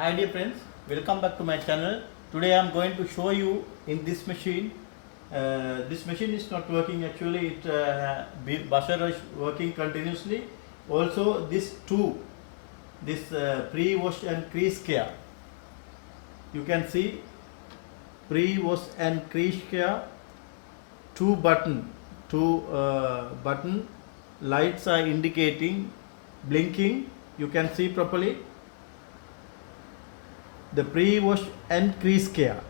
Hi dear friends, welcome back to my channel. Today I am going to show you in this machine. This machine is not working actually, buzzer is working continuously. Also this pre-wash and crease care. You can see pre-wash and crease care, two button lights are indicating, blinking. You can see properly. The pre-wash and crease care.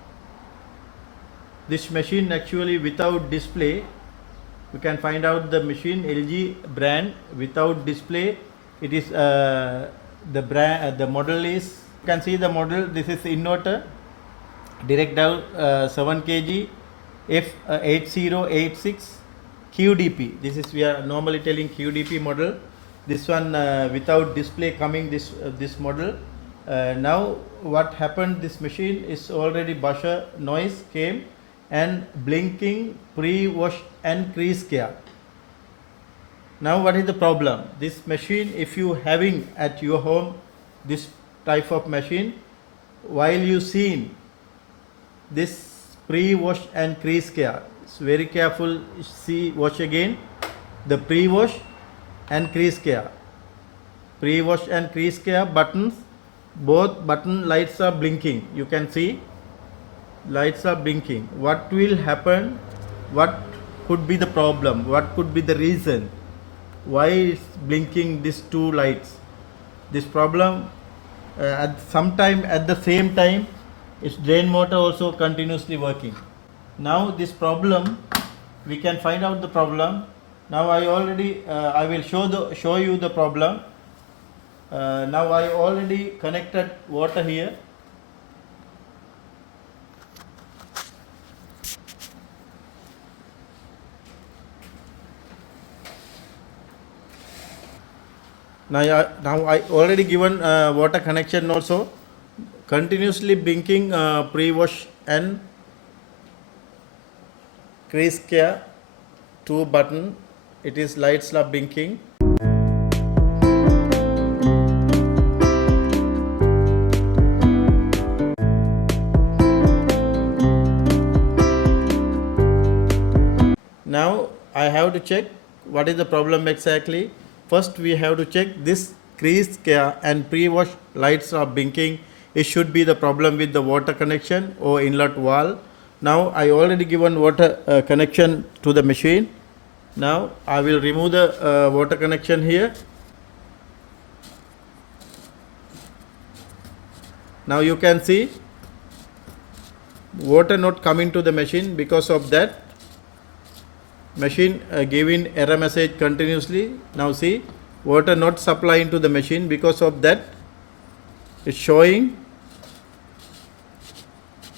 This machine actually without display, you can find out the machine LG brand without display. It is the brand, the model is, you can see the model. This is inverter, direct drive 7 kg F8086 QDP. This is, we are normally telling QDP model. This one without display coming, this model. Now what happened, this machine is already buzzer noise came and blinking pre-wash and crease care. Now what is the problem? This machine, if you having at your home this type of machine, while you seen this pre-wash and crease care, it's very careful, see, watch again, the pre-wash and crease care. Pre-wash and crease care buttons, both button lights are blinking. You can see lights are blinking. What will happen? What could be the problem? What could be the reason why it's blinking these two lights? This problem at the same time its drain motor also continuously working. Now this problem, we can find out the problem. Now I will show you the problem. Now I already connected water here. Now I already given water connection also. Continuously blinking pre-wash and crease care, two button. It is lights are blinking. Now I have to check what is the problem exactly. First we have to check this crease care and pre-wash lights are blinking. It should be the problem with the water connection or inlet valve. Now I already given water connection to the machine. Now I will remove the water connection here. Now you can see water not coming to the machine. Because of that, machine giving error message continuously. Now see, water not supplying to the machine. Because of that, it's showing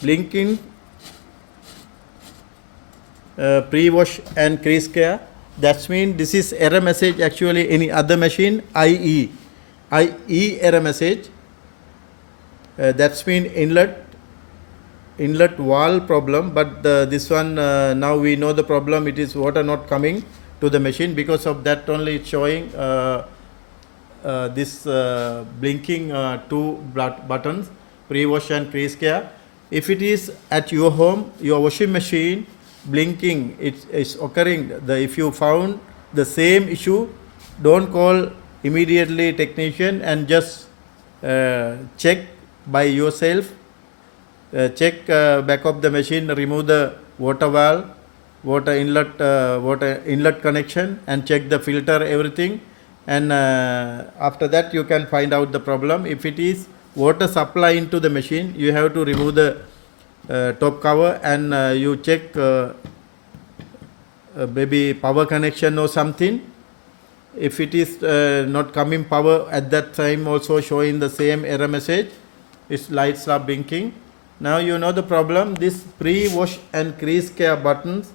blinking pre-wash and crease care. That means this is error message actually any other machine, IE error message. That's mean inlet valve problem, but this one now we know the problem. It is water not coming to the machine. Because of that only it's showing this blinking two buttons, pre-wash and crease care. If it is at your home, your washing machine blinking, it is occurring. If you found the same issue, don't call immediately technician and just check by yourself. Check back of the machine, remove the water valve, water inlet connection, and check the filter, everything. And after that you can find out the problem. If it is water supply into the machine, you have to remove the top cover and you check maybe power connection or something. If it is not coming power at that time, also showing the same error message, its lights are blinking. Now you know the problem. This pre-wash and crease care buttons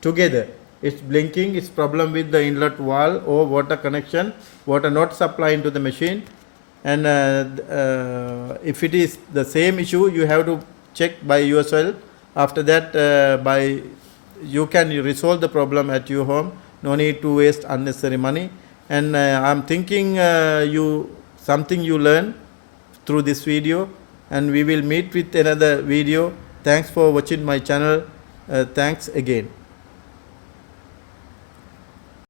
together, it's blinking. It's problem with the inlet valve or water connection, water not supplying to the machine. And if it is the same issue, you have to check by yourself. After that, you can resolve the problem at your home. No need to waste unnecessary money. And I'm thinking something you learn through this video, and we will meet with another video. Thanks for watching my channel. Thanks again.